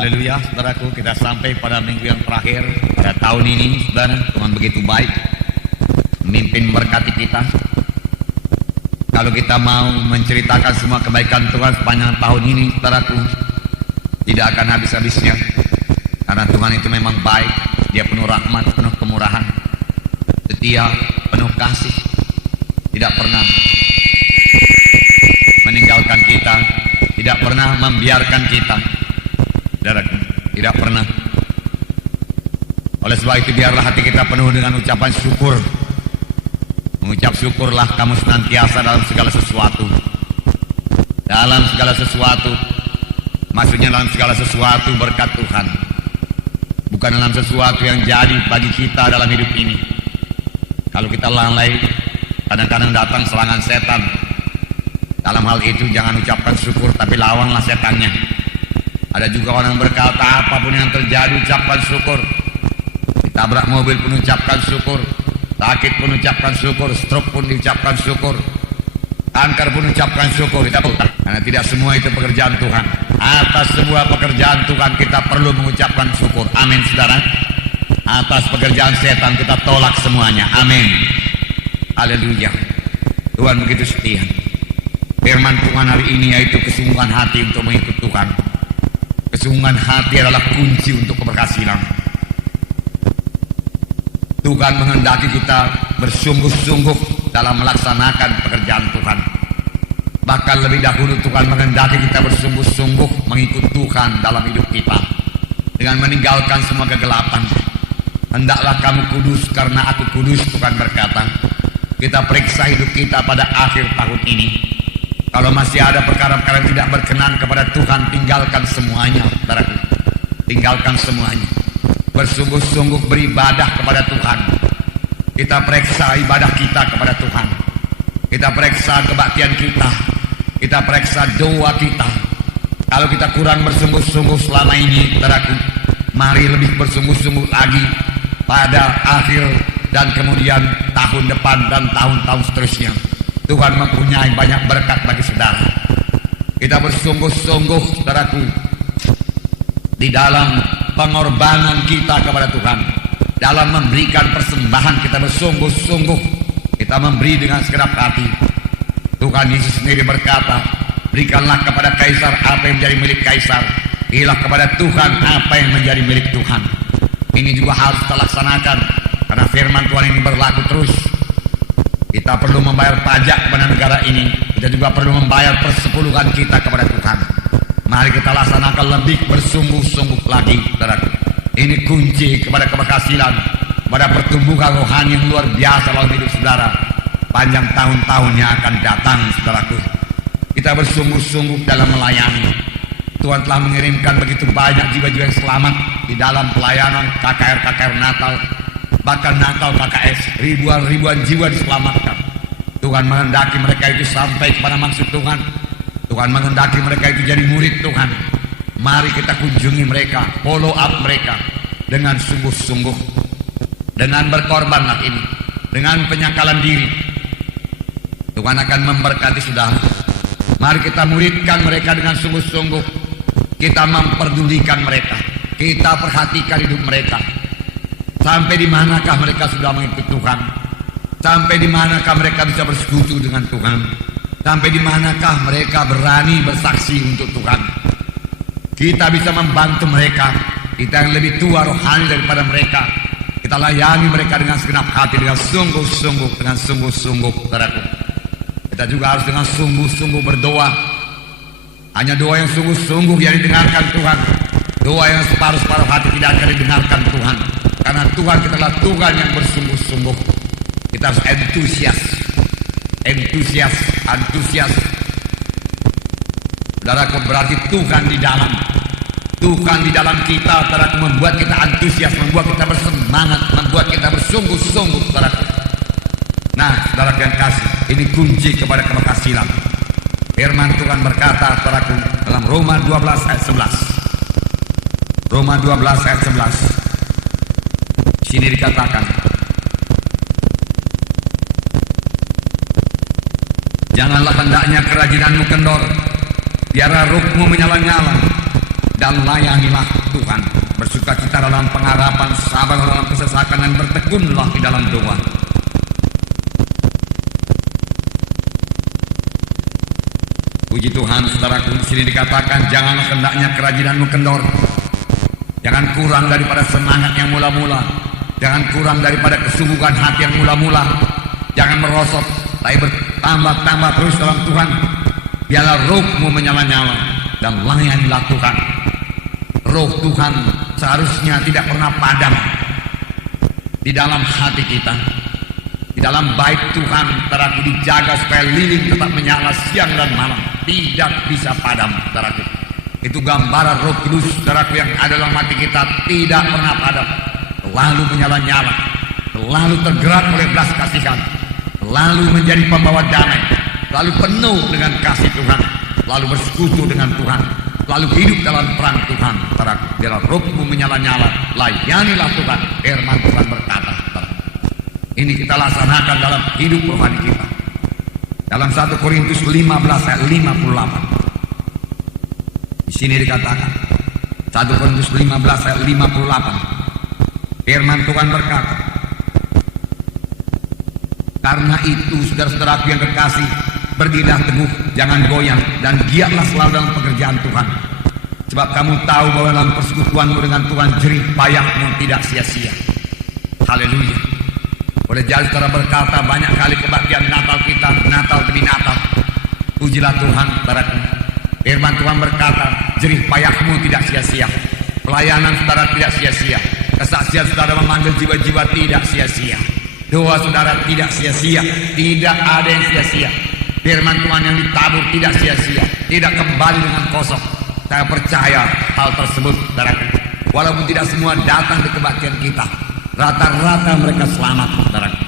Haleluya, saudaraku, kita sampai pada minggu yang terakhir pada tahun ini. Saudara, Tuhan begitu baik memimpin memberkati kita. Kalau kita mau menceritakan semua kebaikan Tuhan sepanjang tahun ini, saudaraku, tidak akan habis-habisnya. Karena Tuhan itu memang baik, Dia penuh rahmat, penuh kemurahan, setia, penuh kasih, tidak pernah meninggalkan kita, tidak pernah membiarkan kita. Saudaraku, tidak pernah. Oleh sebab itu biarlah hati kita penuh dengan ucapan syukur. Mengucap syukurlah kamu senantiasa dalam segala sesuatu. Dalam segala sesuatu, maksudnya dalam segala sesuatu berkat Tuhan, bukan dalam sesuatu yang jadi bagi kita dalam hidup ini. Kalau kita lalai, kadang-kadang datang serangan setan. Dalam hal itu jangan ucapkan syukur, tapi lawanlah setannya. Ada juga orang berkata apapun yang terjadi ucapkan syukur. Ditabrak mobil pun ucapkan syukur, sakit pun ucapkan syukur, stroke pun diucapkan syukur, kanker pun ucapkan syukur. Karena tidak semua itu pekerjaan Tuhan. Atas semua pekerjaan Tuhan kita perlu mengucapkan syukur. Amin, saudara. Atas pekerjaan setan kita tolak semuanya. Amin. Haleluya. Tuhan begitu setia. Firman Tuhan hari ini yaitu kesungguhan hati untuk mengikut Tuhan. Kesungguhan hati adalah kunci untuk keberhasilan. Tuhan menghendaki kita bersungguh-sungguh dalam melaksanakan pekerjaan Tuhan. Bahkan lebih dahulu Tuhan menghendaki kita bersungguh-sungguh mengikut Tuhan dalam hidup kita, dengan meninggalkan semua kegelapan. Hendaklah kamu kudus karena aku kudus, Tuhan berkata. Kita periksa hidup kita pada akhir tahun ini. Kalau masih ada perkara-perkara yang tidak berkenan kepada Tuhan, tinggalkan semuanya, saudaraku. Tinggalkan semuanya. Bersungguh-sungguh beribadah kepada Tuhan. Kita periksa ibadah kita kepada Tuhan. Kita periksa kebaktian kita. Kita periksa doa kita. Kalau kita kurang bersungguh-sungguh selama ini, saudaraku, mari lebih bersungguh-sungguh lagi pada akhir dan kemudian tahun depan dan tahun-tahun seterusnya. Tuhan mempunyai banyak berkat bagi saudara. Kita bersungguh-sungguh, saudaraku, di dalam pengorbanan kita kepada Tuhan, dalam memberikan persembahan kita bersungguh-sungguh. Kita memberi dengan segenap hati. Tuhan Yesus sendiri berkata, berikanlah kepada Kaisar apa yang menjadi milik Kaisar, berilah kepada Tuhan apa yang menjadi milik Tuhan. Ini juga harus kita laksanakan, karena firman Tuhan ini berlaku terus. Kita perlu membayar pajak kepada negara ini. Kita juga perlu membayar persepuluhan kita kepada Tuhan. Mari kita laksanakan lebih bersungguh-sungguh lagi, saudaraku. Ini kunci kepada keberhasilan, kepada pertumbuhan rohani yang luar biasa dalam hidup saudara. Panjang tahun-tahun yang akan datang, saudaraku. Kita bersungguh-sungguh dalam melayani. Tuhan telah mengirimkan begitu banyak jiwa-jiwa yang selamat di dalam pelayanan KKR Natal. Bahkan Natal KKS, ribuan jiwa diselamatkan. Tuhan menghendaki mereka itu sampai kepada maksud Tuhan. Tuhan menghendaki mereka itu jadi murid Tuhan. Mari kita kunjungi mereka, follow up mereka dengan sungguh-sungguh, dengan berkorbanlah ini, dengan penyakalan diri. Tuhan akan memberkati saudara. Mari kita muridkan mereka dengan sungguh-sungguh. Kita memperdulikan mereka, kita perhatikan hidup mereka. Sampai di manakah mereka sudah mengikut Tuhan? Sampai di manakah mereka bisa bersekutu dengan Tuhan? Sampai di manakah mereka berani bersaksi untuk Tuhan? Kita bisa membantu mereka. Kita yang lebih tua rohani daripada mereka, kita layani mereka dengan segenap hati, dengan sungguh-sungguh, dengan sungguh-sungguh, saudaraku. Kita juga harus dengan sungguh-sungguh berdoa. Hanya doa yang sungguh-sungguh yang didengarkan Tuhan. Doa yang separuh-separuh hati tidak akan didengarkan Tuhan. Karena Tuhan kita adalah Tuhan yang bersungguh-sungguh. Kita harus antusias. Saudaraku, berarti Tuhan di dalam. Tuhan di dalam kita, saudaraku, membuat kita antusias, membuat kita bersemangat, membuat kita bersungguh-sungguh, saudaraku. Nah, saudaraku yang kasih, ini kunci kepada keberhasilan. Firman Tuhan berkata, saudaraku, dalam Roma 12 ayat 11. Roma 12 ayat 11. Sini dikatakan, janganlah hendaknya kerajinanmu kendor, biarlah rohmu menyala-nyala, dan layanilah Tuhan. Bersukacita dalam pengharapan, sabar dalam kesesakan, dan bertekunlah di dalam doa. Puji Tuhan, saudaraku, di sini dikatakan janganlah hendaknya kerajinan kendor. Jangan kurang daripada semangat yang mula-mula. Jangan kurang daripada kesungguhan hati yang mula-mula. Jangan merosot, tapi bertambah-tambah terus dalam Tuhan. Biarlah rohmu menyala-nyala dan layanilah Tuhan. Roh Tuhan seharusnya tidak pernah padam di dalam hati kita. Di dalam bait Tuhan saudaraku dijaga supaya lilin tetap menyala siang dan malam. Tidak bisa padam, saudaraku. Itu gambaran Roh Kudus, saudaraku, yang ada dalam hati kita, tidak pernah padam. Selalu menyala-nyala, selalu tergerak oleh belas kasihan, selalu menjadi pembawa damai, selalu penuh dengan kasih Tuhan, selalu bersekutu dengan Tuhan, selalu hidup dalam terang Tuhan, saudaraku. Biarlah rohmu menyala-nyala, layanilah Tuhan. Firman Tuhan berkata, saudaraku. Ini kita laksanakan dalam hidup rohani kita. Dalam 1 Korintus 15 ayat 58. Di sini dikatakan 1 Korintus 15 ayat 58. Firman Tuhan berkata, karena itu saudara-saudaraku yang terkasih, berdirilah teguh, jangan goyang, dan giatlah selalu dalam pekerjaan Tuhan. Sebab kamu tahu bahwa dalam persekutuanmu dengan Tuhan jerih payahmu tidak sia-sia. Haleluya. Boleh jadi saudara berkata banyak kali kebaktian Natal kita, Natal demi Natal. Pujilah Tuhan, saudaraku. Firman Tuhan berkata, jerih payahmu tidak sia-sia. Pelayanan saudara tidak sia-sia. Kesaksian saudara memanggil jiwa-jiwa tidak sia-sia. Doa saudara tidak sia-sia. Tidak ada yang sia-sia. Firman Tuhan yang ditabur tidak sia-sia. Tidak kembali dengan kosong. Saya percaya hal tersebut, saudaraku. Walaupun tidak semua datang di kebaktian kita, rata-rata mereka selamat, saudaraku.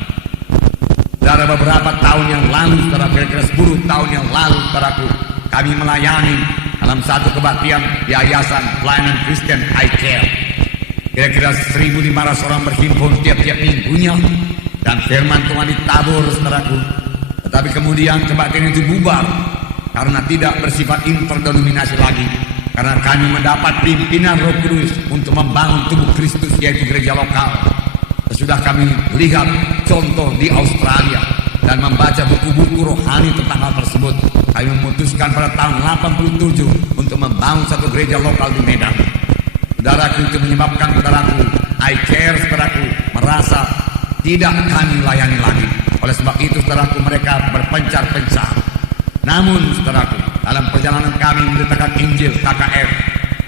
Dari beberapa tahun yang lalu, saudara, kira-kira 10 tahun yang lalu, saudaraku, kami melayani dalam satu kebaktian di Yayasan Pelayanan Kristen I Care. Kira-kira 1.500 orang berhimpun tiap-tiap minggunya, dan firman Tuhan ditabur, saudaraku. Tetapi kemudian kebaktian itu bubar karena tidak bersifat interdenominasi lagi. Karena kami mendapat pimpinan Roh Kudus untuk membangun tubuh Kristus, yaitu gereja lokal. Sudah kami lihat contoh di Australia dan membaca buku-buku rohani tentang hal tersebut. Kami memutuskan pada tahun 87 untuk membangun satu gereja lokal di Medan. Saudaraku, itu menyebabkan saudaraku, I Care, saudaraku, merasa tidak kami layani lagi. Oleh sebab itu, saudaraku, mereka berpencar-pencar. Namun, saudaraku, dalam perjalanan kami mendetakkan Injil KKR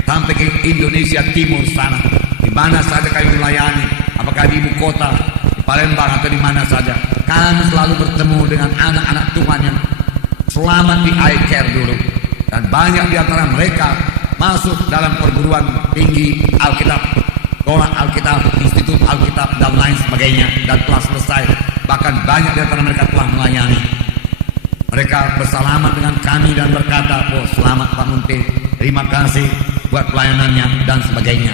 sampai ke Indonesia Timur sana, di mana saja kami melayani, apakah di ibu kota, di Palembang, atau di mana saja, kami selalu bertemu dengan anak-anak Tuhan yang selamat di I Care dulu. Dan banyak di antara mereka masuk dalam perguruan tinggi Alkitab, sekolah Alkitab, Institut Alkitab, dan lain sebagainya, dan telah selesai. Bahkan banyak di antara mereka telah melayani. Mereka bersalamat dengan kami dan berkata, oh selamat Pak Munte, terima kasih buat pelayanannya, dan sebagainya.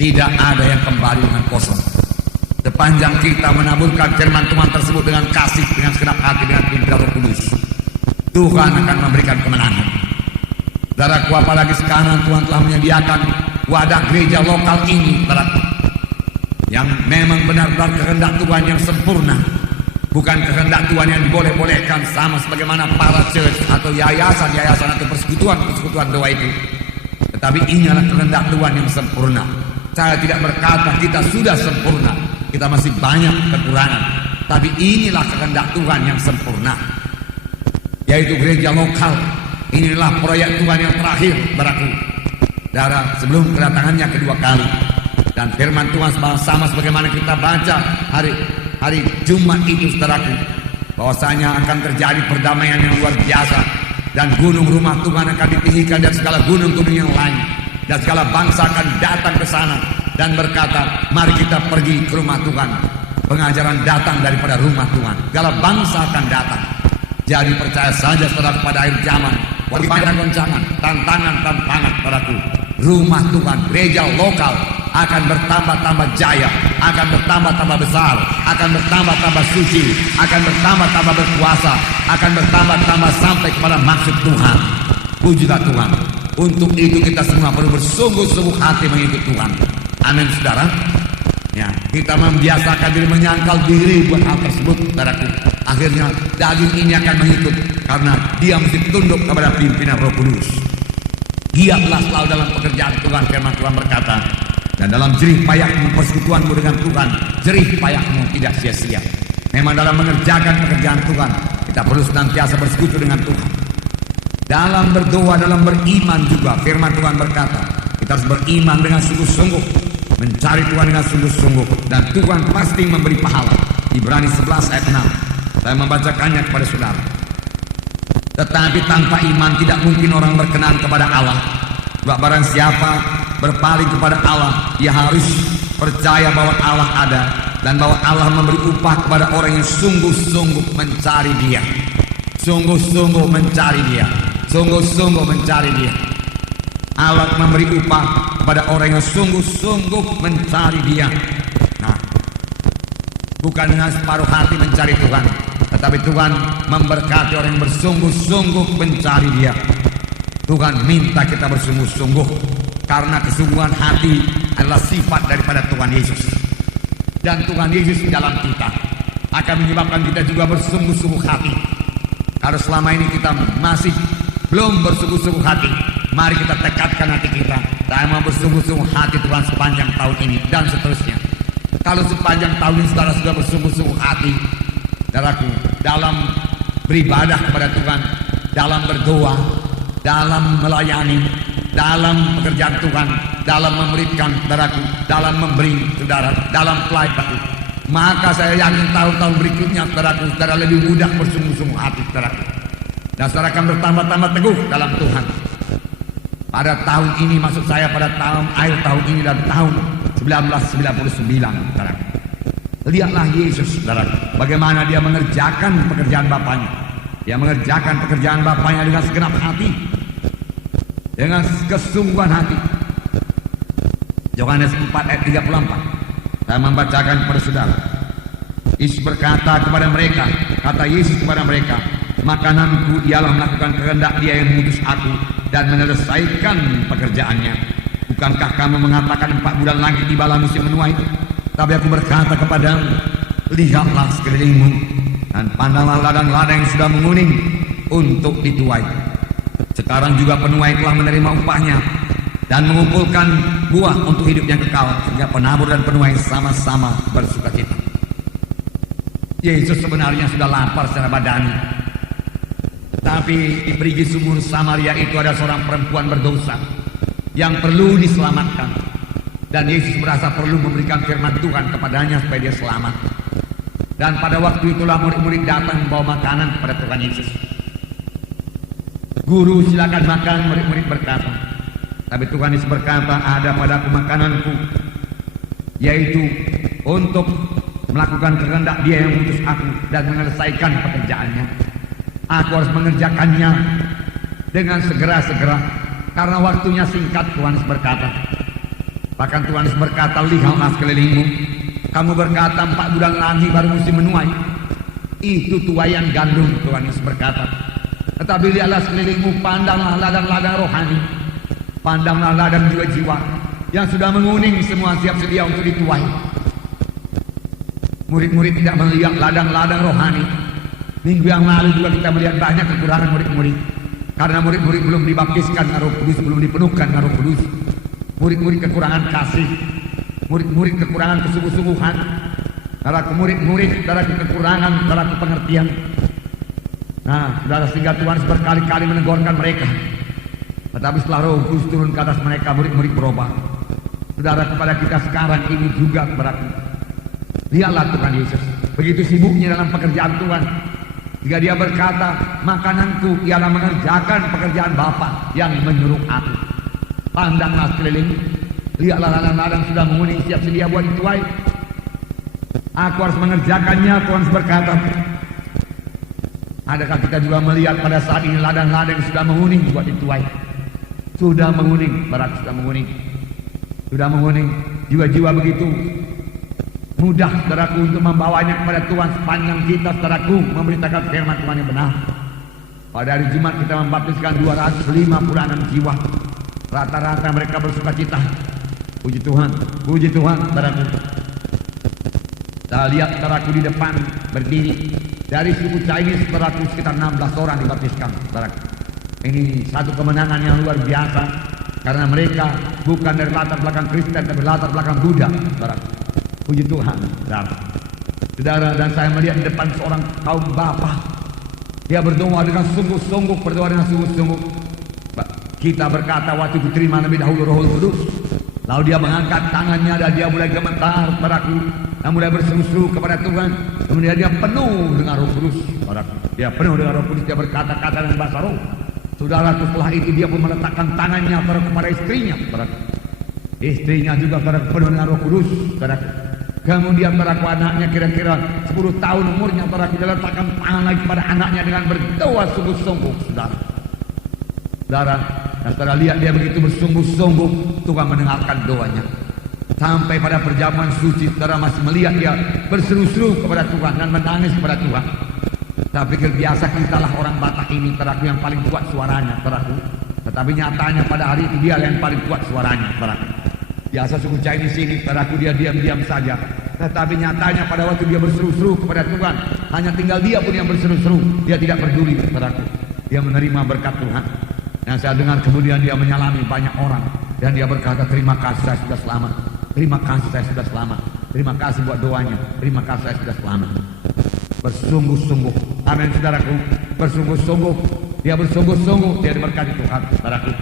Tidak ada yang kembali dengan kosong. Sepanjang kita menaburkan firman Tuhan tersebut dengan kasih, dengan segenap hati, dengan pimpinan Roh Kudus, Tuhan akan memberikan kemenangan. Saudaraku, apalagi sekarang Tuhan telah menyediakan wadah gereja lokal ini, saudaraku, yang memang benar-benar kehendak Tuhan yang sempurna. Bukan kehendak Tuhan yang diboleh-bolehkan sama sebagaimana para church atau yayasan-yayasan atau persekutuan doa itu. Tetapi ini adalah kehendak Tuhan yang sempurna. Saya tidak berkata kita sudah sempurna, kita masih banyak kekurangan. Tapi inilah kehendak Tuhan yang sempurna, yaitu gereja lokal. Inilah proyek Tuhan yang terakhir, saudaraku, sebelum kedatangannya kedua kali. Dan firman Tuhan sama sebagaimana kita baca hari Jumat itu, saudaraku, bahwasanya akan terjadi perdamaian yang luar biasa, dan gunung rumah Tuhan akan ditinggikan dan segala gunung-gunung yang lain, dan segala bangsa akan datang ke sana dan berkata, mari kita pergi ke rumah Tuhan. Pengajaran datang daripada rumah Tuhan. Segala bangsa akan datang. Jadi percaya saja, saudara, pada akhir zaman, goncangan, tantangan, saudaraku, rumah Tuhan, gereja lokal akan bertambah-tambah jaya, akan bertambah-tambah besar, akan bertambah-tambah suci, akan bertambah-tambah berkuasa, akan bertambah-tambah sampai kepada maksud Tuhan. Pujilah Tuhan. Untuk itu kita semua perlu bersungguh-sungguh hati mengikut Tuhan. Amin, saudara. Ya, kita membiasakan diri, menyangkal diri buat hal tersebut, saudaraku. Akhirnya daging ini akan mengikut karena dia mesti tunduk kepada pimpinan Roh Kudus. Giatlah selalu dalam pekerjaan Tuhan, firman Tuhan berkata, dan dalam jerih payahmu persekutuanmu dengan Tuhan, jerih payahmu tidak sia-sia. Memang dalam mengerjakan pekerjaan Tuhan, kita perlu senantiasa bersekutu dengan Tuhan. Dalam berdoa, dalam beriman juga, firman Tuhan berkata, kita harus beriman dengan sungguh-sungguh, mencari Tuhan dengan sungguh-sungguh, dan Tuhan pasti memberi pahala. Ibrani 11 ayat 6. Saya membacakannya kepada saudara. Tetapi tanpa iman tidak mungkin orang berkenan kepada Allah. Sebab barang siapa berpaling kepada Allah, ia harus percaya bahwa Allah ada dan bahwa Allah memberi upah kepada orang yang sungguh-sungguh mencari Dia. Sungguh-sungguh mencari Dia. Sungguh-sungguh mencari Dia. Allah memberi upah kepada orang yang sungguh-sungguh mencari Dia. Nah, bukan dengan separuh hati mencari Tuhan, tetapi Tuhan memberkati orang yang bersungguh-sungguh mencari Dia. Tuhan minta kita bersungguh-sungguh karena kesungguhan hati adalah sifat daripada Tuhan Yesus. Dan Tuhan Yesus di dalam kita akan menyebabkan kita juga bersungguh-sungguh hati. Kalau selama ini kita masih belum bersungguh-sungguh hati, mari kita tekadkan hati kita. Saya mau bersungguh-sungguh hati Tuhan sepanjang tahun ini dan seterusnya. Kalau sepanjang tahun ini saudara sudah bersungguh-sungguh hati, saudaraku, dalam beribadah kepada Tuhan, dalam berdoa, dalam melayani, dalam pekerjaan Tuhan, dalam memberikan, saudaraku, dalam memberi, saudara, dalam pelayanan, maka saya yakin tahun-tahun berikutnya, saudaraku, saudara lebih mudah bersungguh-sungguh hati, saudaraku. Dan saudara akan bertambah-tambah teguh dalam Tuhan. Pada tahun ini, maksud saya pada akhir tahun ini dan tahun 1999, saudaraku. Lihatlah Yesus, saudaraku, bagaimana dia mengerjakan pekerjaan Bapaknya. Dia mengerjakan pekerjaan Bapaknya dengan segenap hati, dengan kesungguhan hati. Yohanes 4 ayat 34. Saya membacakan kepada saudara. Yesus berkata kepada mereka, kata Yesus kepada mereka, makananku ialah melakukan kehendak Dia yang mengutus aku dan menyelesaikan pekerjaannya. Bukankah kamu mengatakan 4 bulan lagi tibalah musim menuai? Tapi aku berkata kepadamu, lihatlah sekelilingmu dan pandanglah ladang-ladang yang sudah menguning untuk dituai. Sekarang juga penuai telah menerima upahnya dan mengumpulkan buah untuk hidup yang kekal, sehingga penabur dan penuai sama-sama bersukacita. Yesus sebenarnya sudah lapar secara badani, tapi di perigi sumur Samaria itu ada seorang perempuan berdosa yang perlu diselamatkan. Dan Yesus merasa perlu memberikan firman Tuhan kepadanya supaya dia selamat. Dan pada waktu itulah murid-murid datang membawa makanan kepada Tuhan Yesus. Guru, silakan makan, murid-murid berkata. Tapi Tuhan Yesus berkata, ada padaku makananku, yaitu untuk melakukan kehendak Dia yang mengutus aku dan menyelesaikan pekerjaannya. Aku harus mengerjakannya dengan segera-segera karena waktunya singkat. Tuhan Yesus berkata. Bahkan Tuhan Yesus berkata, lihatlah sekelilingmu. Kamu berkata 4 bulan lagi baru musim menuai. Itu tuaian gandum, Tuhan Yesus berkata. Tetapi lihatlah sekelilingmu, pandanglah ladang-ladang rohani, pandanglah ladang jiwa-jiwa yang sudah menguning, semua siap sedia untuk dituai. Murid-murid tidak melihat ladang-ladang rohani. Minggu yang lalu juga kita melihat banyak kekurangan murid-murid, karena murid-murid belum dibaptiskan dengan Roh Kudus, belum dipenuhkan dengan Roh Kudus. Murid-murid kekurangan kasih, murid-murid kekurangan kesungguh-sungguhan, saudaraku, murid-murid saudaraku kekurangan saudaraku pengertian. Nah, saudara, sehingga Tuhan berkali-kali menegurkan mereka. Tetapi setelah Roh Kudus turun ke atas mereka, murid-murid berubah. Saudara, kepada kita sekarang ini juga berarti, lihatlah Tuhan Yesus begitu sibuknya dalam pekerjaan Tuhan, jika Dia berkata, makananku ialah mengerjakan pekerjaan Bapa yang menyuruh aku. Pandanglah sekeliling, lihatlah ladang-ladang sudah menguning, siap sedia buat dituai. Aku harus mengerjakannya, Tuhan berkata. Adakah kita juga melihat pada saat ini ladang-ladang sudah menguning buat dituai? Sudah menguning, berarti sudah menguning. Sudah menguning, jiwa-jiwa begitu mudah, saudaraku, untuk membawanya kepada Tuhan sepanjang kita, saudaraku, memberitakan firman Tuhan yang benar. Pada hari Jumat kita membaptiskan 256 jiwa. Rata-rata mereka bersuka cita. Puji Tuhan, saudaraku. Saya lihat saudaraku di depan berdiri dari suku Chinese, saudaraku, sekitar 16 orang dibaptiskan, saudaraku. Ini satu kemenangan yang luar biasa karena mereka bukan dari latar belakang Kristen, tapi latar belakang Buddha, saudaraku. Puji Tuhan, saudara. Saudara, dan saya melihat di depan seorang kaum bapak. Dia berdoa dengan sungguh-sungguh, Kita berkata waktu diterima lebih dahulu Roh Kudus. Lalu dia mengangkat tangannya dan dia mulai gemetar, saudaraku. Dan mulai berseru-seru kepada Tuhan. Kemudian dia penuh dengan Roh Kudus, saudaraku. Dia penuh dengan Roh Kudus, dia berkata-kata dengan bahasa roh. Saudara, setelah itu dia pun meletakkan tangannya kepada istrinya, saudaraku. Istrinya juga penuh dengan Roh Kudus, saudaraku. Kemudian saudaraku, anaknya kira-kira 10 tahun umurnya, saudaraku, dia letakkan tangan lagi pada anaknya dengan berdoa sungguh-sungguh, saudara. Saudara, dan saudara lihat dia begitu bersungguh-sungguh, Tuhan mendengarkan doanya. Sampai pada perjamuan suci, saudara masih melihat dia berseru-seru kepada Tuhan dan menangis kepada Tuhan. Tapi biasa kita lah orang Batak ini, saudaraku, yang paling kuat suaranya, saudaraku. Tetapi nyatanya pada hari itu dia yang paling kuat suaranya, saudaraku. Biasa suku Chinese ini, saudaraku, dia diam-diam saja. Tetapi nyatanya pada waktu dia berseru-seru kepada Tuhan, hanya tinggal dia pun yang berseru-seru. Dia tidak peduli, saudaraku. Dia menerima berkat Tuhan. Yang saya dengar kemudian dia menyalami banyak orang. Dan dia berkata, terima kasih saya sudah selamat. Terima kasih saya sudah selamat. Terima kasih buat doanya. Terima kasih saya sudah selamat. Bersungguh-sungguh. Amin, saudaraku. Bersungguh-sungguh. Dia bersungguh-sungguh. Dia diberkati Tuhan, saudaraku.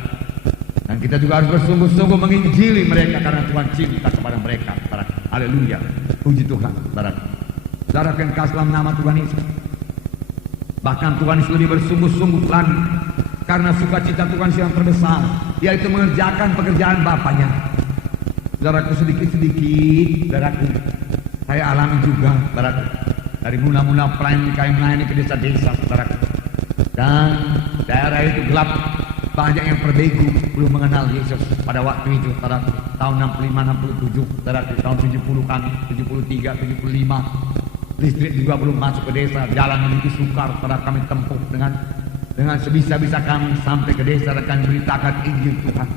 Dan kita juga harus bersungguh-sungguh menginjili mereka karena Tuhan cinta kepada mereka, saudaraku. Haleluya. Puji Tuhan, saudaraku. Saudaraku yang kasih dalam nama Tuhan Yesus. Bahkan Tuhan Yesus lebih bersungguh-sungguh lagi. Karena sukacita Tuhan yang terbesar, yaitu mengerjakan pekerjaan Bapaknya. Saudaraku, sedikit-sedikit, saudaraku, saya alami juga, saudaraku, dari mula-mula melayani ke desa-desa, saudaraku. Dan daerah itu gelap, banyak yang berbegu, belum mengenal Yesus pada waktu itu, saudaraku. Tahun 65, 67, saudaraku, tahun 70 kami, 73, 75. Listrik juga belum masuk ke desa, jalan menuju sukar, saudara, kami tempuh dengan sebisa-bisa kami sampai ke desa dan kami beritakan Injil Tuhan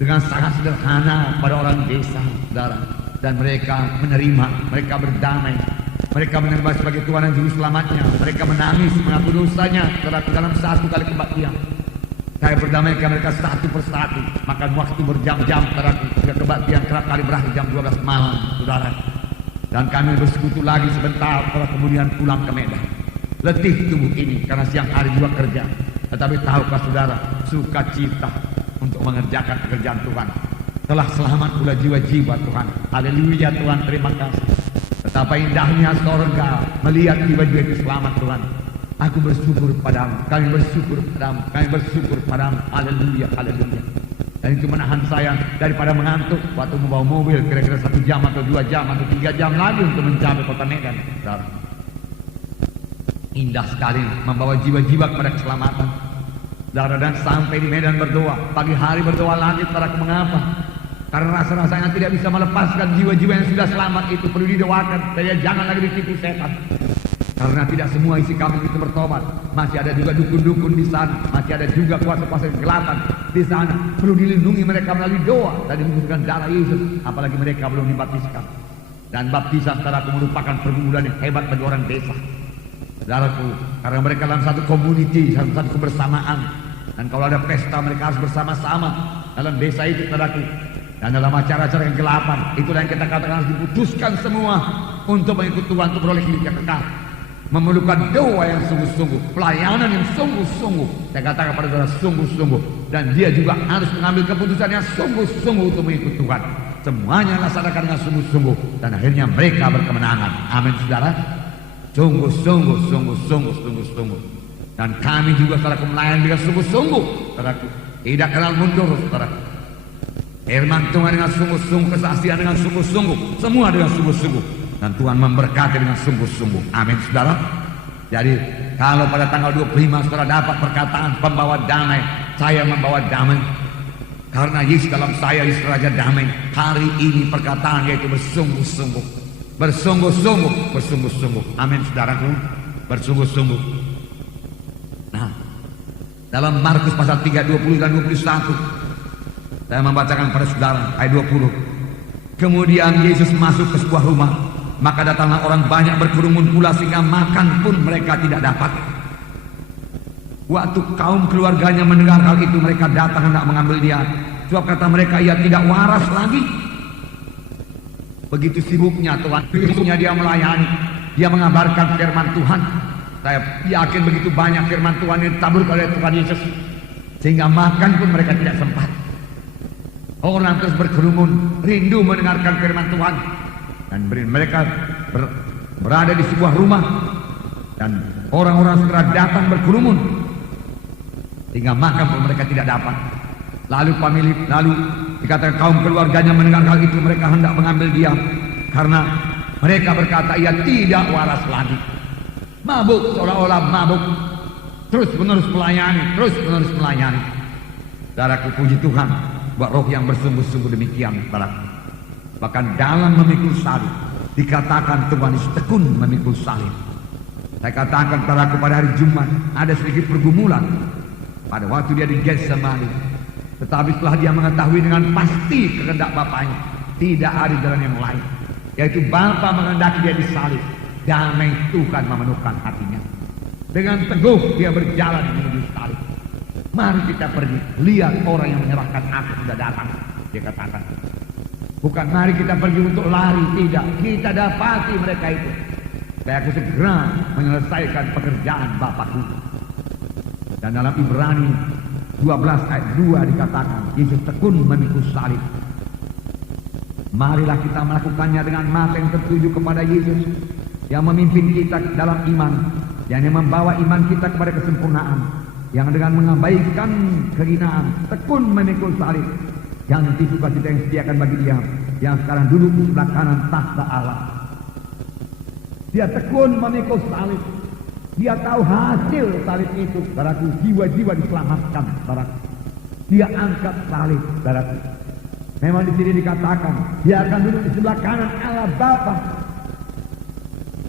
dengan sangat sederhana pada orang desa, saudara. Dan mereka menerima, mereka berdamai, mereka menerima sebagai Tuhan dan Juru Selamatnya. Mereka menangis mengaku dosanya, saudara, dalam satu kali kebaktian. Saya berdamaikan mereka satu persatu, makan waktu berjam-jam, saudara. Kebaktian kerap kali berakhir jam 12 malam, saudara. Dan kami bersekutu lagi sebentar, setelah kemudian pulang ke Medan. Letih tubuh ini karena siang hari juga kerja. Tetapi tahukah saudara, sukacita untuk mengerjakan pekerjaan Tuhan. Telah selamat pula jiwa-jiwa Tuhan. Haleluya Tuhan, terima kasih. Betapa indahnya sorga melihat jiwa-jiwa itu selamat Tuhan. Aku bersyukur padamu, kami bersyukur padamu, kami bersyukur padamu. Haleluya, haleluya. Dan itu menahan saya daripada mengantuk waktu membawa mobil kira-kira 1 jam atau 2 jam atau 3 jam lagi untuk mencapai kota Medan. Saudara, indah sekali membawa jiwa-jiwa kepada keselamatan. Saudara, dan sampai di Medan berdoa, pagi hari berdoa lagi, saudara. Mengapa? Karena rasa-rasanya tidak bisa melepaskan jiwa-jiwa yang sudah selamat itu perlu didoakan. Saya jangan lagi ditipu setan. Karena tidak semua isi kampung itu bertobat. Masih ada juga dukun-dukun di sana. Masih ada juga kuasa-kuasa kegelapan di sana. Perlu dilindungi mereka melalui doa dan dibutuhkan darah Yesus. Apalagi mereka belum dibaptiskan. Dan baptisan, saudaraku, merupakan pergumulan yang hebat bagi orang desa. Saudaraku, karena mereka dalam satu community, satu kebersamaan. Dan kalau ada pesta, mereka harus bersama-sama dalam desa itu, saudaraku. Dan dalam acara-acara kegelapan, itulah yang kita katakan harus diputuskan semua untuk mengikut Tuhan, untuk beroleh hidup yang kekal. Memerlukan doa yang sungguh-sungguh, pelayanan yang sungguh-sungguh. Saya katakan pada saudara, sungguh-sungguh. Dan dia juga harus mengambil keputusan yang sungguh-sungguh untuk mengikut Tuhan. Semuanya laksanakan dengan sungguh-sungguh. Dan akhirnya mereka berkemenangan. Amin, saudara. Sungguh-sungguh, sungguh-sungguh, sungguh-sungguh. Dan kami juga, saudaraku, melayani dengan sungguh-sungguh, saudaraku. Tidak kenal mundur, saudaraku. Firman Tuhan dengan sungguh-sungguh, kesaksian dengan sungguh-sungguh, semua dengan sungguh-sungguh. Dan Tuhan memberkati dengan sungguh-sungguh. Amin, saudara. Jadi kalau pada tanggal 25 saudara dapat perkataan pembawa damai, saya membawa damai. Karena Yesus dalam saya, Yesus Raja damai. Hari ini perkataan yaitu bersungguh-sungguh. Bersungguh-sungguh, bersungguh-sungguh. Amin, saudaraku. Bersungguh-sungguh. Nah, dalam Markus pasal 3, 20 dan 21, Saya membacakan pada saudara ayat 20. Kemudian Yesus masuk ke sebuah rumah, maka datanglah orang banyak berkerumun pula sehingga makan pun mereka tidak dapat. Waktu kaum keluarganya mendengar hal itu, mereka datang hendak mengambil dia, sebab kata mereka ia tidak waras lagi. Begitu sibuknya Tuhan, sibuknya dia melayani, dia mengabarkan firman Tuhan. Saya yakin begitu banyak firman Tuhan yang ditabur oleh Tuhan Yesus, sehingga makan pun mereka tidak sempat. Orang terus berkerumun, rindu mendengarkan firman Tuhan, dan mereka berada di sebuah rumah, dan orang-orang segera datang berkerumun, sehingga makan pun mereka tidak dapat. Lalu dikatakan kaum keluarganya mendengar hal itu, mereka hendak mengambil dia, karena mereka berkata ia tidak waras lagi. Mabuk, seolah-olah mabuk, terus menerus melayani. Saudaraku, puji Tuhan buat roh yang bersungguh-sungguh demikian, saudaraku. Bahkan dalam memikul salib dikatakan Tuhan Yesus tekun memikul salib. Saya katakan saudaraku, pada hari Jumat ada sedikit pergumulan pada waktu dia di Getsemani, tetapi setelah dia mengetahui dengan pasti kehendak Bapaknya, tidak ada jalan yang lain, yaitu Bapa menghendaki dia disalib. Damai Tuhan memenuhkan hatinya. Dengan teguh dia berjalan menuju salib. Mari kita pergi, lihat orang yang menyerahkan aku sudah datang, dia katakan. Bukan mari kita pergi untuk lari, tidak. Kita dapati mereka itu. Saya akan segera menyelesaikan pekerjaan Bapakku. Dan dalam Ibrani 12 ayat 2 dikatakan Yesus tekun memikul salib. Marilah kita melakukannya dengan mata yang tertuju kepada Yesus, yang memimpin kita dalam iman, yang membawa iman kita kepada kesempurnaan, yang dengan mengabaikan kehinaan tekun memikul salib, yang nanti sukacita yang disediakan bagi dia, yang sekarang duduk di sebelah kanan tahta Allah. Dia tekun memikul salib. Dia tahu hasil salib itu, saudaraku, jiwa-jiwa diselamatkan, saudaraku. Dia angkat salib, saudaraku. Memang di sini dikatakan dia akan duduk di sebelah kanan Allah Bapa.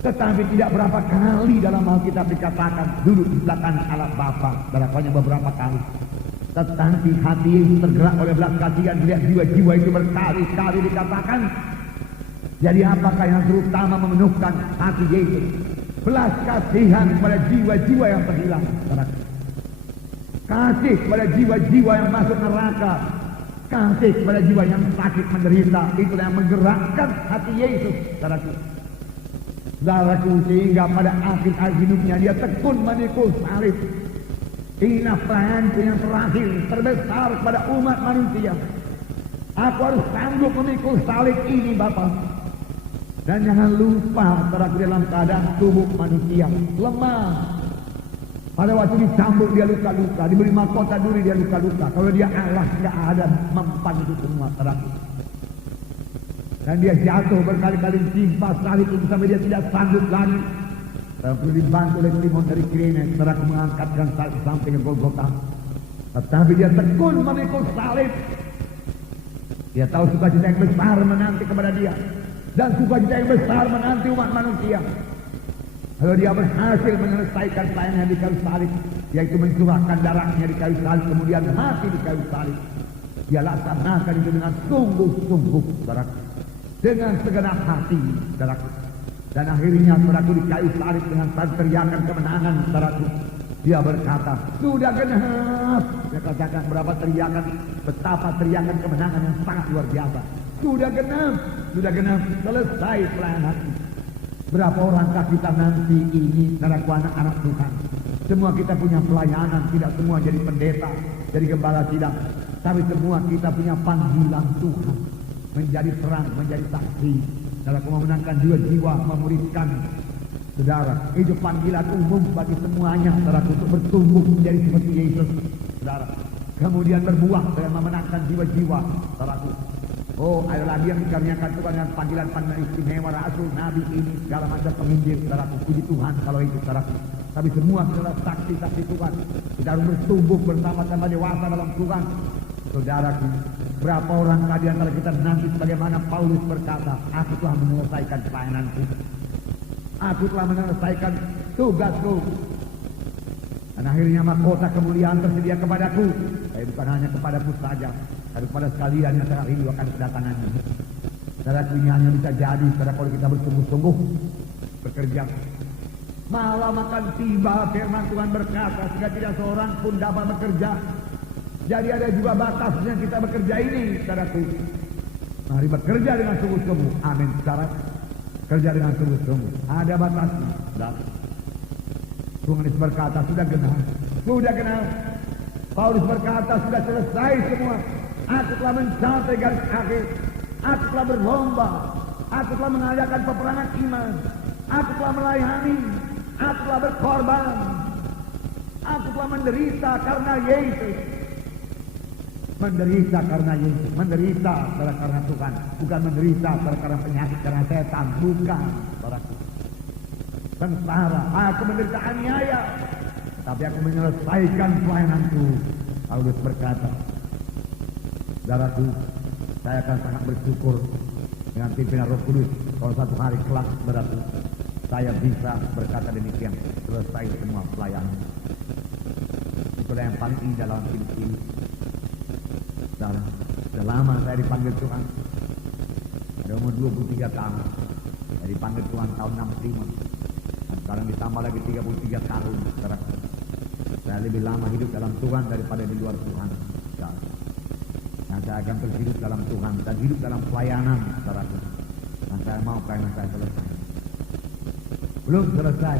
Tetapi tidak berapa kali dalam Alkitab dikatakan duduk di sebelah kanan Allah Bapa, saudaraku, hanya beberapa kali. Tetapi hati Yesus tergerak oleh belas kasihan melihat jiwa-jiwa itu berkali-kali dikatakan. Jadi apakah yang terutama memenuhkan hati Yesus? Belas kasihan kepada jiwa-jiwa yang terhilang, saudara. Kasih kepada jiwa-jiwa yang masuk neraka, kasih kepada jiwa yang sakit menderita, itu yang menggerakkan hati Yesus, saudaraku. Saudaraku, sehingga pada akhir hidupnya dia tekun memikul salib. Inilah pelayanku yang terakhir terbesar kepada umat manusia. Aku harus sanggup memikul salib ini, Bapak. Dan jangan lupa, saudaraku, dalam keadaan tubuh manusia lemah. Pada waktu dicambuk dia luka-luka, diberi mahkota duri dia luka-luka. Kalau dia Allah, tidak ada mempan itu semua, saudaraku. Dan dia jatuh berkali-kali timpa salib itu sampai dia tidak sanggup lagi. Perlu dibantu oleh Simon dari Kirene, saudaraku, mengangkatkan salib sampai ke Golgota. Tetapi dia tekun memikul salib. Dia tahu sukacita yang besar menanti kepada dia, dan sukacita yang besar menanti umat manusia. Kalau dia berhasil menyelesaikan pelayanan di kayu salib, yaitu mencurahkan darahnya di kayu salib, kemudian mati di kayu salib, dia laksanakan itu dengan sungguh-sungguh, saudaraku, dengan segenap hati, saudaraku. Dan akhirnya, saudaraku, di kayu salib dengan teriakan kemenangan, saudaraku, dia berkata, sudah genap. Dia katakan berapa teriakan, betapa teriakan kemenangan yang sangat luar biasa. Sudah genap, selesai pelayanan. Berapa orangkah kita nanti ini, saudaraku, anak-anak Tuhan? Semua kita punya pelayanan, tidak semua jadi pendeta, jadi gembala, tidak. Tapi semua kita punya panggilan Tuhan, menjadi terang, menjadi saksi, dalam memenangkan jiwa-jiwa, memuridkan. Saudara, itu panggilan umum bagi semuanya, saudara, untuk bertumbuh menjadi seperti Yesus, saudara. Kemudian berbuah dengan memenangkan jiwa-jiwa, saudaraku. Oh, ada lagi yang dikaruniakan Tuhan dengan panggilan-panggilan istimewa, rasul, nabi, ini segala macam penginjil, saudaraku. Puji Tuhan kalau itu, saudaraku. Tapi semua adalah saksi-saksi Tuhan. Kita harus bertumbuh bersama-sama dewasa dalam Tuhan, saudaraku. Berapa orang di antara kita nanti sebagaimana Paulus berkata, aku telah menyelesaikan pelayananku, aku telah menyelesaikan tugasku, dan akhirnya mahkota kemuliaan tersedia kepadaku. Bukan hanya kepadaku saja, daripada sekalian yang sangat rindu akan kedatangannya. Saudaraku, ini hanya bisa jadi kalau kita bersungguh-sungguh bekerja. Malam akan tiba, firman Tuhan berkata, sehingga tidak seorang pun dapat bekerja. Jadi ada juga batasnya kita bekerja ini, saudaraku. Mari bekerja dengan sungguh-sungguh. Amin, saudara. Kerja dengan sungguh-sungguh. Ada batasnya. Tuhan berkata, sudah kenal. Sudah kenal. Paulus berkata, sudah selesai semua. Aku telah mencapai garis akhir. Aku telah berlomba. Aku telah mengadakan peperangan iman. Aku telah melayani. Aku telah berkorban. Aku telah menderita karena Yesus. Menderita karena Yesus. Menderita karena Tuhan. Bukan menderita karena penyakit, karena setan. Bukan, saudaraku. Sengsara. Aku menderita aniaya, tapi aku menyelesaikan pelayananku. Paulus berkata, saudaraku, saya akan sangat bersyukur dengan pimpinan Roh Kudus kalau satu hari kelak, saudaraku, saya bisa berkata demikian, selesai semua pelayanan. Itulah yang paling indah dalam hidup ini. Saudara, sudah lama saya dipanggil Tuhan. Ada umur 23 tahun. Saya dipanggil Tuhan tahun 65. Dan sekarang ditambah lagi 33 tahun. Saudara, saya lebih lama hidup dalam Tuhan daripada di luar Tuhan. Saudara. Dan saya akan terus hidup dalam Tuhan dan hidup dalam pelayanan, saudara. Dan saya mau pelayanan saya selesai. Belum selesai.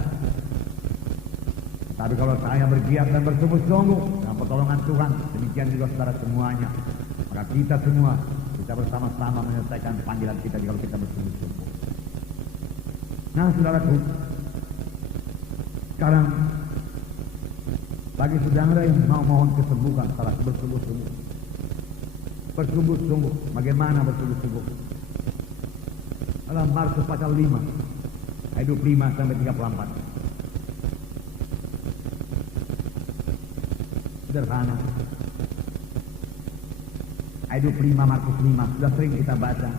Tapi kalau saya bergiat dan bersungguh-sungguh dengan pertolongan Tuhan, demikian juga saudara semuanya, maka kita semua bisa bersama-sama menyelesaikan panggilan kita kalau kita bersungguh-sungguh. Nah, saudaraku, sekarang bagi saudara yang mau mohon kesembuhan, salah bersungguh-sungguh. Bersungguh-sungguh. Bagaimana bersungguh-sungguh? Dalam Markus pasal 5 ayat 25 sampai 34. Sederhana. Ayat 25 Markus 5 sudah sering kita baca.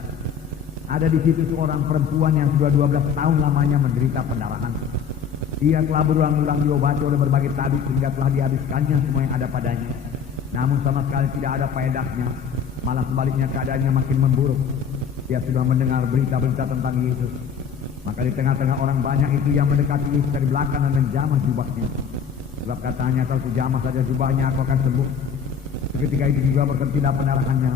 Ada di situ seorang perempuan yang sudah 12 tahun lamanya menderita pendarahan. Ia telah berulang-ulang diobati oleh berbagai tabib sehingga telah dihabiskannya semua yang ada padanya. Namun sama sekali tidak ada faedahnya. Malah sebaliknya keadaannya makin memburuk. Dia sudah mendengar berita-berita tentang Yesus. Maka di tengah-tengah orang banyak itu yang mendekati Yesus dari belakang dan menjamah jubahnya. Sebab katanya, kalau sejamah saja jubahnya aku akan sembuh. Ketika itu juga berhentilah pendarahannya.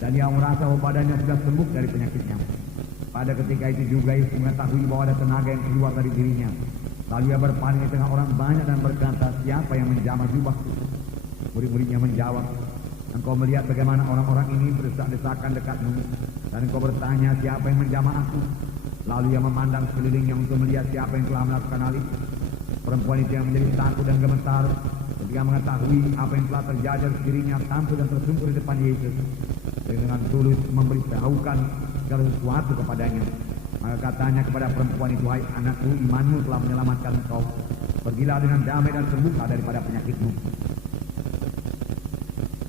Dan dia merasa bahwa badannya sudah sembuh dari penyakitnya. Pada ketika itu juga Yesus mengetahui bahwa ada tenaga yang keluar dari dirinya. Lalu ia berpaling di tengah orang banyak dan berkata, siapa yang menjamah jubahku? Murid-muridnya menjawab, engkau melihat bagaimana orang-orang ini berdesak-desakan dekatmu, dan engkau bertanya, siapa yang menjamah aku? Lalu ia memandang sekelilingnya untuk melihat siapa yang telah melakukan hal itu. Perempuan itu yang menjadi takut dan gemetar ketika mengetahui apa yang telah terjadi di dirinya, tampil dan tersungkur di depan Yesus dengan tulus memberitahukan segala sesuatu kepadanya. Maka katanya kepada perempuan itu, hai anakku, imanmu telah menyelamatkan engkau. Pergilah dengan damai dan terbuka daripada penyakitmu.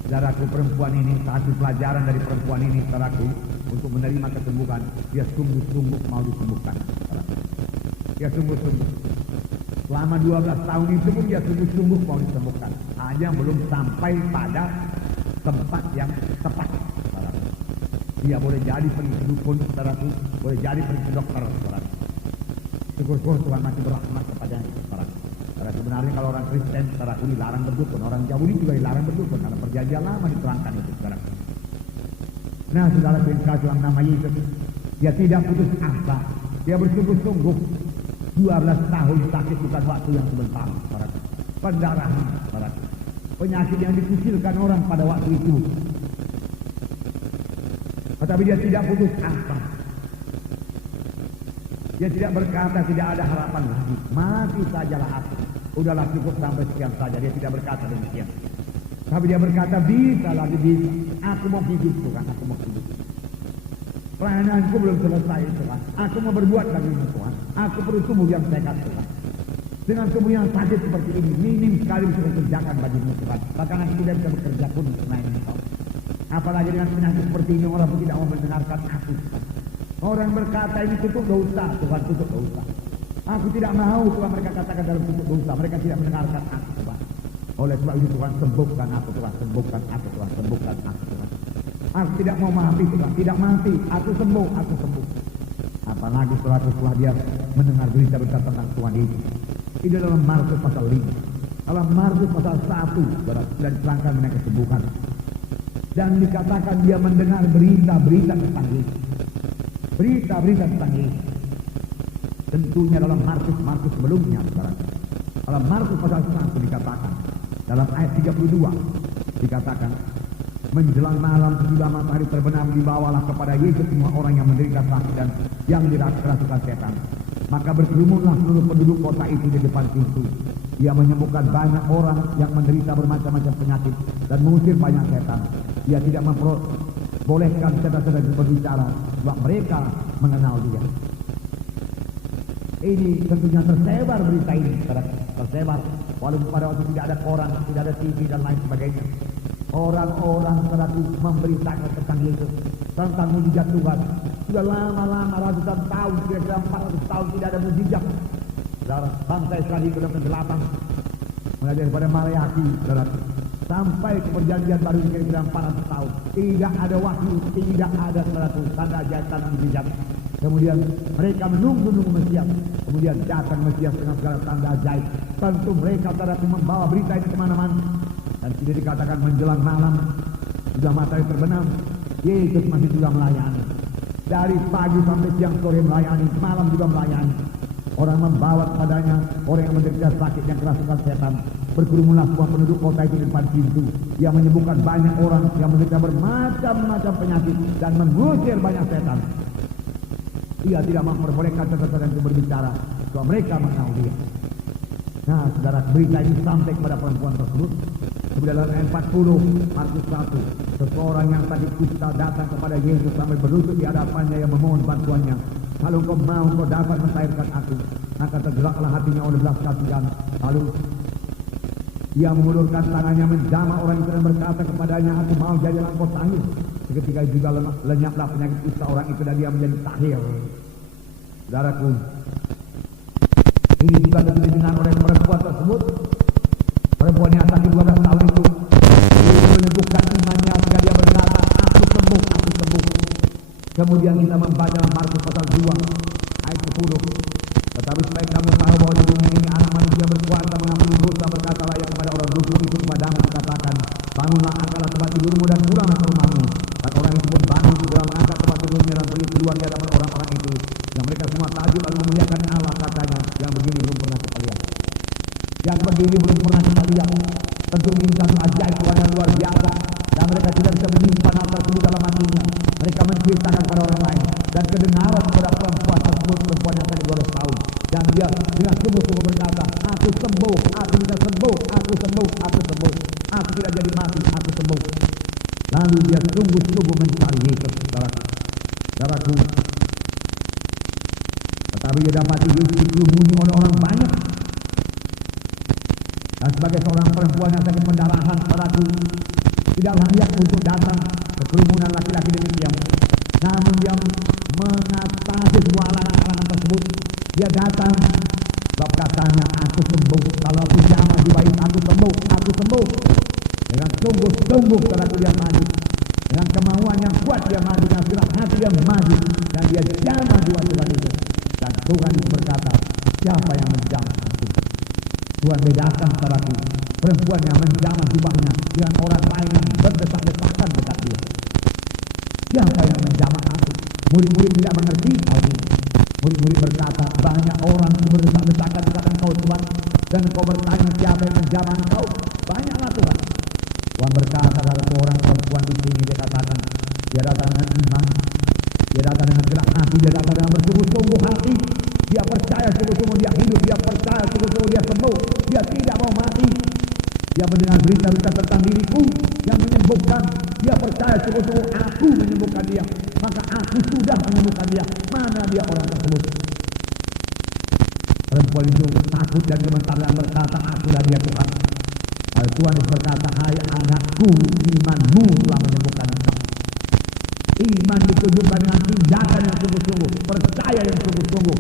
Saudaraku, perempuan ini, satu pelajaran dari perempuan ini, saudaraku, untuk menerima kesembuhan, dia sungguh-sungguh mau disembuhkan. Dia sungguh-sungguh. Selama 12 tahun itu pun dia sungguh-sungguh mau disembuhkan. Hanya belum sampai pada tempat yang tepat. Dia boleh jadi pergi ke dukun, saudaraku, boleh jadi pergi ke dokter, saudaraku. Syukur-syukur Tuhan masih berrahmat kepadanya, saudaraku. Karena sebenarnya kalau orang Kristen, saudaraku, dilarang berdukun. Orang Yahudi juga dilarang berdukun, karena perjanjian lama diterangkan itu, saudaraku. Nah, saudara yang kasih dalam nama Yesus, dia tidak putus asa. Dia bersungguh-sungguh. 12 tahun sakit bukan waktu yang sebentar, saudaraku. Pendarahan, saudaraku. Penyakit yang dikucilkan orang pada waktu itu. Tetapi dia tidak putus asa. Dia tidak berkata tidak ada harapan lagi. Mati sajalah aku. Udahlah cukup sampai sekian saja. Dia tidak berkata demikian. Tapi dia berkata bisa lagi bisa. Aku mau hidup Tuhan. Aku mau hidup. Pelayananku belum selesai Tuhan. Aku mau berbuat lagi Tuhan. Aku perlu tubuh yang sehat Tuhan. Dengan tubuh yang sakit seperti ini, minim sekali bisa kerjakan bagimu Tuhan. Bahkan aku tidak bisa bekerja pun selain engkau. Apalagi dengan penyakit seperti ini, orang pun tidak mau mendengarkan aku Tuhan. Orang berkata ini tutup dosa, Tuhan tutup dosa. Aku tidak mau Tuhan mereka katakan dalam tutup dosa. Mereka tidak mendengarkan aku Tuhan. Oleh sebab itu Tuhan sembuhkan aku Tuhan, sembuhkan aku Tuhan, sembuhkan aku Tuhan. Aku tidak mau mati Tuhan, tidak mati, aku sembuh, aku sembuh. Apalagi setelah dia mendengar berita-berita tentang Tuhan Yesus. Ini dalam Markus pasal 5. Dalam Markus pasal 1 sudah diterangkan mengenai kesembuhan. Dan dikatakan dia mendengar berita-berita tentang Yesus. Berita-berita tentang Yesus. Tentunya dalam Markus sebelumnya, saudara. Dalam Markus pasal 1 dikatakan, dalam ayat 32 dikatakan, menjelang malam sesudah matahari terbenam dibawalah kepada Yesus semua orang yang menderita sakit dan yang dirasukan setan. Maka berkerumunlah seluruh penduduk kota itu di depan pintu. Ia menyembuhkan banyak orang yang menderita bermacam-macam penyakit dan mengusir banyak setan. Ia tidak memperbolehkan setan-setan itu berbicara, sebab mereka mengenal dia. Ini tentunya tersebar berita ini, tersebar. Walaupun pada waktu tidak ada koran, tidak ada TV dan lain sebagainya. Orang-orang terlalu memberitakan tentang Yesus, tentang mujizat Tuhan. Sudah lama-lama ratusan tahun, kira-kira 400 tahun tidak ada mujizat. Bangsa Israel itu dalam kegelapan, mulai daripada Maleakhi, sampai ke perjanjian baru kira-kira 400 tahun. Tidak ada wahyu, tidak ada tanda ajaib, tanda mujizat. Kemudian mereka menunggu Mesias. Kemudian datang Mesias dengan segala tanda ajaib. Tentu mereka membawa berita ini kemana-mana. Dan tidak dikatakan menjelang malam, sudah matahari terbenam, Yesus masih juga melayani. Dari pagi sampai siang sore melayani, malam juga melayani. Orang membawa kepadanya orang yang menderita sakit yang kerasukan setan. Berkerumunlah semua penduduk kota itu di depan pintu. Ia menyembuhkan banyak orang yang menderita bermacam-macam penyakit dan mengusir banyak setan. Ia tidak memperbolehkan setan-setan itu berbicara, sebab mereka mengenal dia. Nah, saudara, berita ini sampai kepada perempuan tersebut. Kemudian dalam ayat 40 Markus 1, seseorang yang tadi kusta datang kepada Yesus sampai berlutut di hadapannya yang memohon bantuannya. Kalau kau mau, kau dapat mencairkan aku. Maka tergeraklah hatinya oleh belas kasihan. Lalu ia mengulurkan tangannya menjamah orang itu dan berkata kepadanya, aku mau jadilah engkau tahir. Seketika juga lenyaplah penyakit kusta orang itu dan dia menjadi tahir. Saudaraku, ini juga didengar oleh perempuan tersebut. Perempuan yang sakit 12 tahun itu, dia meneguhkan imannya sehingga dia berkata, aku sembuh, aku sembuh. Kemudian kita membaca dalam Markus pasal 2 ayat 10. Tetapi supaya kamu tahu bahwa di dunia ini anak manusia berkuasa mengampuni dosa, berkatalah ia kepada orang dukun itu kepadamu, dikatakan, bangunlah, angkatlah tempat tidurmu dan pulanglah ke rumahmu. Dan orang itu pun bangun, segera mengangkat tempat tidurnya dan pergi keluar di hadapan orang-orang itu. Yang mereka semua takjub lalu memuliakan Allah, katanya, yang begini belum pernah kita lihat. Yang begini belum pernah kita lihat. Tentu ini satu ajaib Tuhan yang luar biasa. Dan mereka tidak bisa menyimpan hal tersebut dalam hatinya. Mereka menceritakan kepada orang lain. Dan kedengaran kepada perempuan tersebut, perempuan yang tadi 12 tahun. Dan dia dengan sungguh-sungguh berkata, aku sembuh, aku bisa sembuh, aku sembuh, aku sembuh. Aku tidak jadi mati, aku sembuh. Lalu dia sungguh-sungguh mencari Yesus, saudaraku. Tetapi dia dapati Yesus dikerumuni oleh orang banyak. Dan sebagai seorang perempuan yang sakit pendarahan, saudaraku, tidak layak untuk datang ke kerumunan laki-laki demikian. Namun dia mengatasi semua alangan-alangan tersebut. Dia datang, sebab katanya, aku sembuh. Kalau aku jamah di bait, aku sembuh, aku sembuh. Dengan sungguh-sungguh saudaraku dia maju. Dengan kemauan yang kuat dia maju, dengan gerak hati dia maju. Dan dia jamah di Tuhan itu. Dan Tuhan itu berkata, siapa yang menjamah aku? Tuhan bedakan saudaraku, perempuan yang menjamah jubahnya dengan orang lain yang berdesak-desakan dekat dia. Siapa yang menjamah aku? Murid-murid tidak mengerti hal ini. Murid-murid berkata, banyak orang berdesak-desakan dekat engkau Tuhan, dan engkau bertanya siapa yang menjamah engkau? Banyaklah Tuhan. Tuhan berkata kepada orang perempuan di sini, dia katakan, dia datang dengan iman, dia datang dengan gerak hati, dia datang dengan bersungguh-sungguh hati. Dia percaya sungguh-sungguh dia hidup, dia percaya sungguh-sungguh dia sembuh, dia tidak mau mati. Dia mendengar berita-berita tentang diriku yang menyembuhkan. Dia percaya sungguh-sungguh aku menyembuhkan dia, maka aku sudah menyembuhkan dia. Mana dia orang tersebut? Perempuan itu takut dan gemetar dan berkata, akulah dia Tuhan. Lalu Tuhan berkata, hai anakku, imanmu telah menyembuhkan engkau. Iman ditunjukkan dengan tindakan yang sungguh-sungguh, percaya yang sungguh-sungguh.